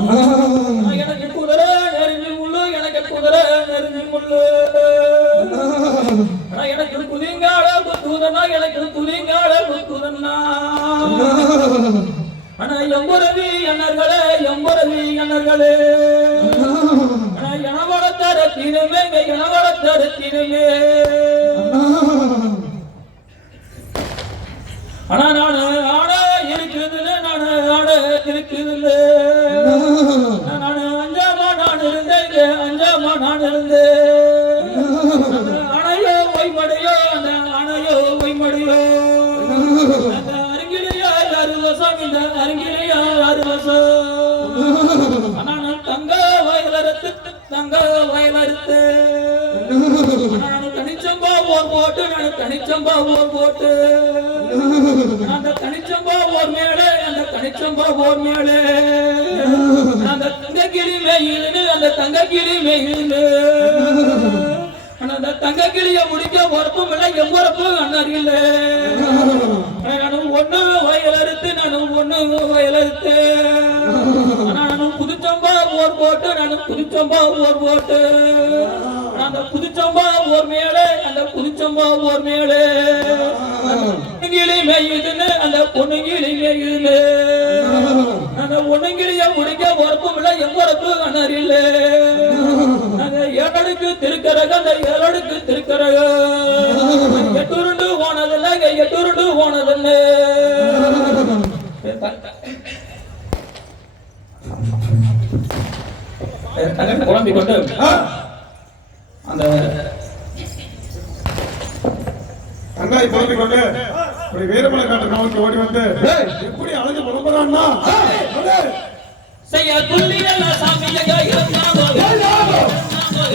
முத்துதன்னா எனக்கு குதிரை நெருங்கி முள்ளு எனக்கு குதிரை நெருங்கி முள்ளு ஆனா எனக்கு குதிங்கால குத்துதன்னா எனக்கு குதிங்கால குத்துதன்னா ஆனா எம்புரவி எண்ணர்களே எம்புரவி எண்ணர்களே ஆனா இனவளத்தர தீருமே இனவளத்தர தீருமே இருக்குதுல்ல நானு அஞ்சாமா நான் இருந்தேன் இங்க அஞ்சாமா நான் இருந்தேன் அணையோ ஒய்மடையோ அந்த அணையோ ஒய்மடையோ அந்த அருங்கிலையா யாரு வசம் இந்த அருங்கிலையா யாரு வசம் நான் தங்க வயலறுத்து தங்க வயலறுத்து போட்டு நான் தனிச்சம்பா ஓர் போட்டு. அந்த தனிச்சம்பா ஓர் மேலே அந்த தனிச்சம்பா ஓர் மேலே. அந்த தங்க கிளி அந்த தங்க கிளி மேயின்னு அந்த தங்க கிளிய முடிக்க உறப்பும் இல்லை எம்புறப்பு அண்ணர் இல்லை. நானும் ஒண்ணு வயலறுத்து நானும் ஒண்ணு வயலறுத்து நானும் புதுச்சம்பா ஓர் போட்டு நானும் புதுச்சம்பா ஓர் போட்டு. அந்த புதுச்சம்பா ஓர் மேலே அந்த புதுச்சம்பா ஓர் மேலே. கிளி மேயுதுன்னு அந்த பொண்ணு மேயுதுன்னு. அந்த ஒண்ணுங்கிளிய முடிக்க உறப்பும் இல்லை எம்புறப்பு அண்ணர் இல்லை. அந்த ஏழடுக்கு திருக்கரக அந்த ஏழடுக்கு திருக்கரக எட்டுருண்டு போனதில்ல எட்டுருண்டு போனதில்ல குழம்பி கொண்டு. தங்காய் புலம்பி கொண்டு இப்படி வீரமலை காட்டு நோக்கி ஓடி வந்து எப்படி அழைஞ்சு புலம்புறான்னா செய்ய துள்ளியல்ல சாமி எங்க இருந்தாங்கோ அப்படி